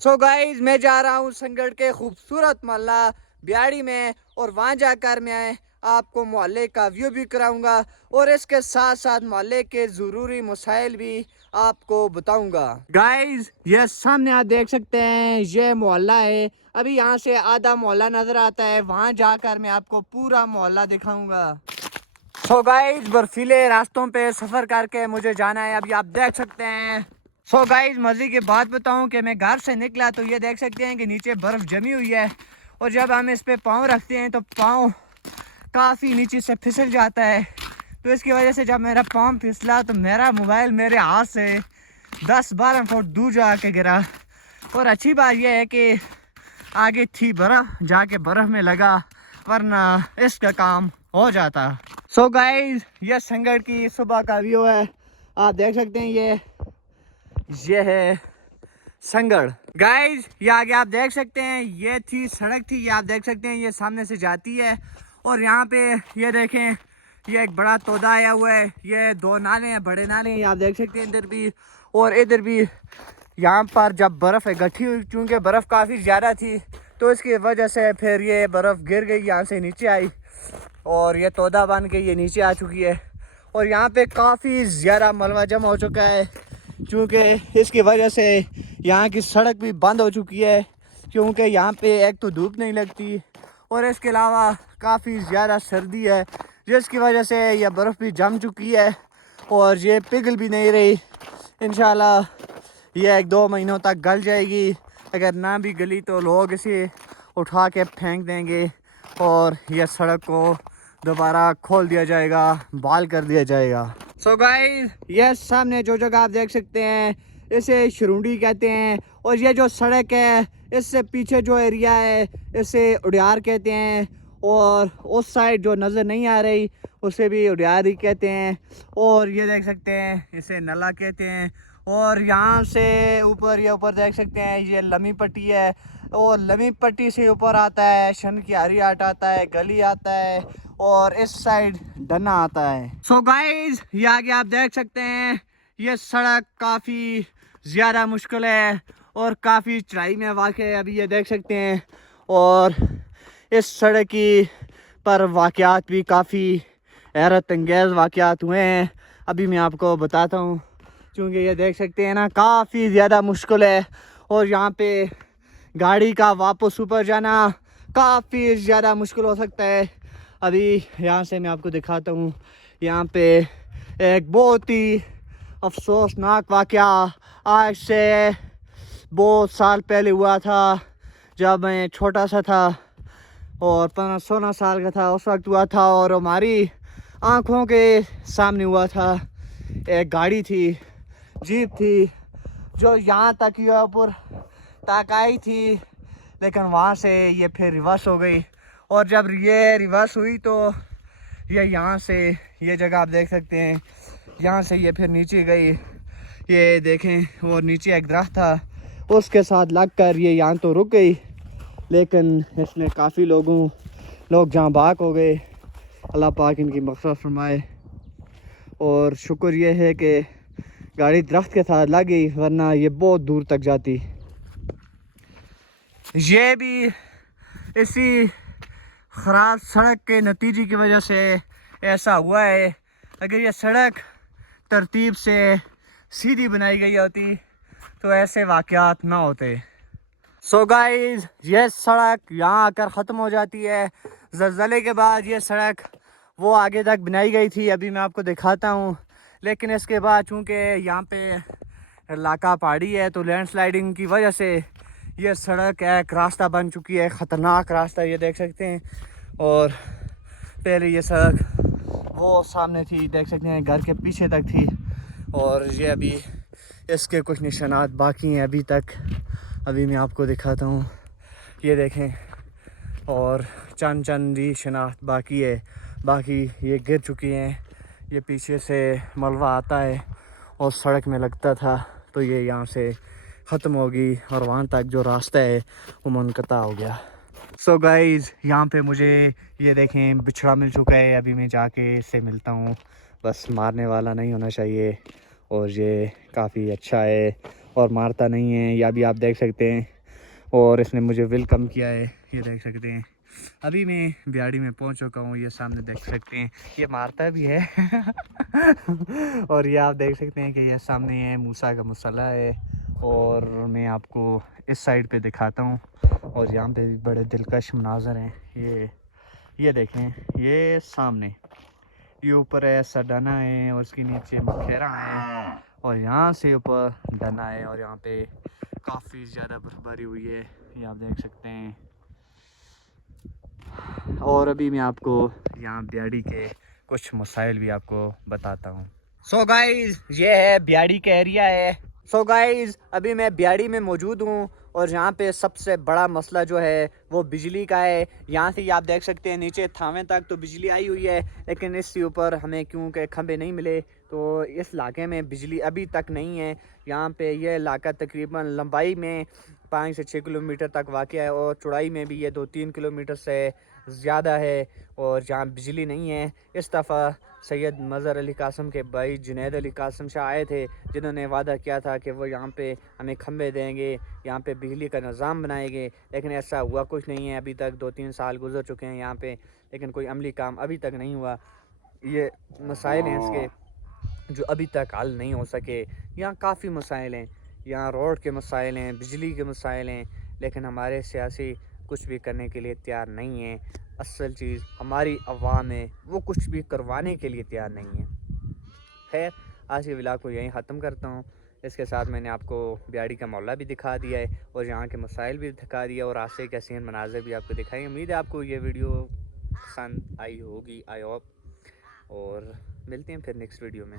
So guys मैं जा रहा हूँ संगड़ के खूबसूरत मोहल्ला बिहाड़ी में, और वहाँ जाकर मैं आपको मोहल्ले का व्यू भी कराऊंगा और इसके साथ साथ मोहल्ले के ज़रूरी मसाइल भी आपको बताऊंगा। गाइज ये सामने आप देख सकते हैं, ये मोहल्ला है। अभी यहाँ से आधा मोहल्ला नजर आता है, वहाँ जाकर मैं आपको पूरा मोहल्ला दिखाऊंगा। सो गाइज बर्फीले रास्तों पे सफ़र करके मुझे जाना है, अभी आप देख सकते हैं। सो गाइज मज़े की बात बताऊं कि मैं घर से निकला तो ये देख सकते हैं कि नीचे बर्फ़ जमी हुई है, और जब हम इस पे पाँव रखते हैं तो पाँव काफ़ी नीचे से फिसल जाता है। तो इसकी वजह से जब मेरा पाँव फिसला तो मेरा मोबाइल मेरे हाथ से 10-12 फुट दूर जाके गिरा। और अच्छी बात यह है कि आगे थी बर्फ़, जाके बर्फ़ में लगा, वरना इसका काम हो जाता। सो गाइज ये संगड़ की सुबह का व्यू है, आप देख सकते हैं। ये है संगड़। गाइज ये आगे आप देख सकते हैं, ये थी सड़क थी, ये आप देख सकते हैं, ये सामने से जाती है। और यहाँ पे ये देखें, ये एक बड़ा तोदा आया हुआ है, ये दो नाले हैं, बड़े नाले हैं, आप देख सकते हैं इधर भी और इधर भी। यहाँ पर जब बर्फ़ इकट्ठी हुई, चूँकि बर्फ़ काफ़ी ज़्यादा थी तो इसकी वजह से फिर ये बर्फ़ गिर गई, यहाँ से नीचे आई और ये तोदा बन के ये नीचे आ चुकी है। और यहाँ पे काफ़ी ज़्यादा मलबा जमा हो चुका है, क्योंकि इसकी वजह से यहाँ की सड़क भी बंद हो चुकी है, क्योंकि यहाँ पे एक तो धूप नहीं लगती और इसके अलावा काफ़ी ज़्यादा सर्दी है, जिसकी वजह से यह बर्फ़ भी जम चुकी है और ये पिघल भी नहीं रही। इंशाल्लाह ये 1-2 महीनों तक गल जाएगी, अगर ना भी गली तो लोग इसे उठा के फेंक देंगे और यह सड़क को दोबारा खोल दिया जाएगा, बहाल कर दिया जाएगा। सो गाइस ये सामने जो जगह आप देख सकते हैं इसे शरुंडी कहते हैं, और ये जो सड़क है इससे पीछे जो एरिया है इसे उड़ियार कहते हैं, और उस साइड जो नज़र नहीं आ रही उसे भी उड़ियार ही कहते हैं। और ये देख सकते हैं इसे नला कहते हैं। और यहाँ से ऊपर ये ऊपर देख सकते हैं ये लमी पट्टी है, और लमी पट्टी से ऊपर आता है शन की हरी आट आता है, गली आता है, और इस साइड डना आता है। सो गाइज ये आगे आप देख सकते हैं, ये सड़क काफ़ी ज़्यादा मुश्किल है और काफ़ी चढ़ाई में वाक़ है, अभी ये देख सकते हैं। और इस सड़क की पर वाक़यात भी काफ़ी हैरत अंगेज़ वाक़यात हुए हैं, अभी मैं आपको बताता हूँ। क्योंकि ये देख सकते हैं ना, काफ़ी ज़्यादा मुश्किल है और यहाँ पे गाड़ी का वापस ऊपर जाना काफ़ी ज़्यादा मुश्किल हो सकता है। अभी यहाँ से मैं आपको दिखाता हूँ, यहाँ पे एक बहुत ही अफसोसनाक वाक़या आज से बहुत साल पहले हुआ था, जब मैं छोटा सा था और 15-16 साल का था, उस वक्त हुआ था और हमारी आँखों के सामने हुआ था। एक गाड़ी थी, जीप थी, जो यहाँ तक ऊपर तक आई थी, लेकिन वहाँ से ये फिर रिवर्स हो गई। और जब ये रिवर्स हुई तो ये यहाँ से, ये जगह आप देख सकते हैं, यहाँ से ये फिर नीचे गई। ये देखें, और नीचे एक दरख्त था उसके साथ लगकर ये यहाँ तो रुक गई, लेकिन इसमें काफ़ी लोग जहाँ बाग हो गए। अल्लाह पाक इनकी मग़फ़िरत फरमाए। और शुक्र ये है कि गाड़ी दरख्त के साथ लग गई, वरना ये बहुत दूर तक जाती। ये भी इसी ख़राब सड़क के नतीजे की वजह से ऐसा हुआ है। अगर ये सड़क तरतीब से सीधी बनाई गई होती तो ऐसे वाक़यात ना होते। सो गाइस ये सड़क यहाँ आकर ख़त्म हो जाती है। ज़लज़ले के बाद ये सड़क वो आगे तक बनाई गई थी, अभी मैं आपको दिखाता हूँ। लेकिन इसके बाद चूँकि यहाँ पे इलाका पहाड़ी है तो लैंडस्लाइडिंग की वजह से ये सड़क एक रास्ता बन चुकी है, ख़तरनाक रास्ता, ये देख सकते हैं। और पहले ये सड़क वो सामने थी, देख सकते हैं, घर के पीछे तक थी, और ये अभी इसके कुछ निशानात बाकी हैं अभी तक। अभी मैं आपको दिखाता हूँ, ये देखें, और चंद ही शनाख्त बाकी है, बाकी ये गिर चुकी हैं। ये पीछे से मलबा आता है और सड़क में लगता था तो ये यहाँ से ख़त्म होगी और वहाँ तक जो रास्ता है वो मुनक़ता हो गया। सो गाइज़ यहाँ पे मुझे ये देखें बिछड़ा मिल चुका है, अभी मैं जाके इससे मिलता हूँ। बस मारने वाला नहीं होना चाहिए और ये काफ़ी अच्छा है और मारता नहीं है, या भी आप देख सकते हैं। और इसने मुझे वेलकम किया है, ये देख सकते हैं। अभी मैं बिहाड़ी में पहुंच चुका हूँ, ये सामने देख सकते हैं, ये मारता भी है। और ये आप देख सकते हैं कि ये सामने है मूसा का मुसल्ला है। और मैं आपको इस साइड पे दिखाता हूँ, और यहाँ पे भी बड़े दिलकश मनाजर हैं। ये देखें, ये सामने, ये ऊपर है सडाना है, और उसके नीचे मुखेरा है, और यहाँ से ऊपर डना है, और यहाँ पे काफ़ी ज़्यादा बर्फबारी हुई है, ये आप देख सकते हैं। और अभी मैं आपको यहाँ बिहाड़ी के कुछ मसाइल भी आपको बताता हूँ। सो गाइज, ये है बिहाड़ी का एरिया है। सो गाइज, अभी मैं बिहाड़ी में मौजूद हूँ, और यहाँ पे सबसे बड़ा मसला जो है वो बिजली का है। यहाँ से आप देख सकते हैं नीचे थावे तक तो बिजली आई हुई है, लेकिन इसके ऊपर हमें क्योंकि खंभे नहीं मिले, तो इस इलाके में बिजली अभी तक नहीं है। यहाँ पे ये इलाका तकरीबन लंबाई में 5 से 6 किलोमीटर तक वाक़या है, और चौड़ाई में भी ये 2-3 किलोमीटर से ज़्यादा है, और जहाँ बिजली नहीं है। इस दफ़ा सैयद मज़हर अली कासम के भाई जुनैद अली कासम शाह आए थे, जिन्होंने वादा किया था कि वो यहाँ पे हमें खंभे देंगे, यहाँ पे बिजली का निज़ाम बनाएंगे, लेकिन ऐसा हुआ कुछ नहीं है। अभी तक 2-3 साल गुजर चुके हैं यहाँ पे, लेकिन कोई अमली काम अभी तक नहीं हुआ। ये मसाइल हैं इसके जो अभी तक हल नहीं हो सके। यहाँ काफ़ी मसाइल हैं, यहाँ रोड के मसाइल हैं, बिजली के मसाइल हैं, लेकिन हमारे सियासी कुछ भी करने के लिए तैयार नहीं है। असल चीज़ हमारी अवाम है, वो कुछ भी करवाने के लिए तैयार नहीं है। खैर, आज के व्लॉग को यहीं ख़त्म करता हूँ। इसके साथ मैंने आपको बिहाड़ी का मोहल्ला भी दिखा दिया है, और यहाँ के मसाइल भी दिखा दिया, और रास्ते के हसीन मनाज़र भी आपको दिखाई। उम्मीद है आपको ये वीडियो पसंद आई होगी, आई होप। और मिलते हैं फिर नेक्स्ट वीडियो में।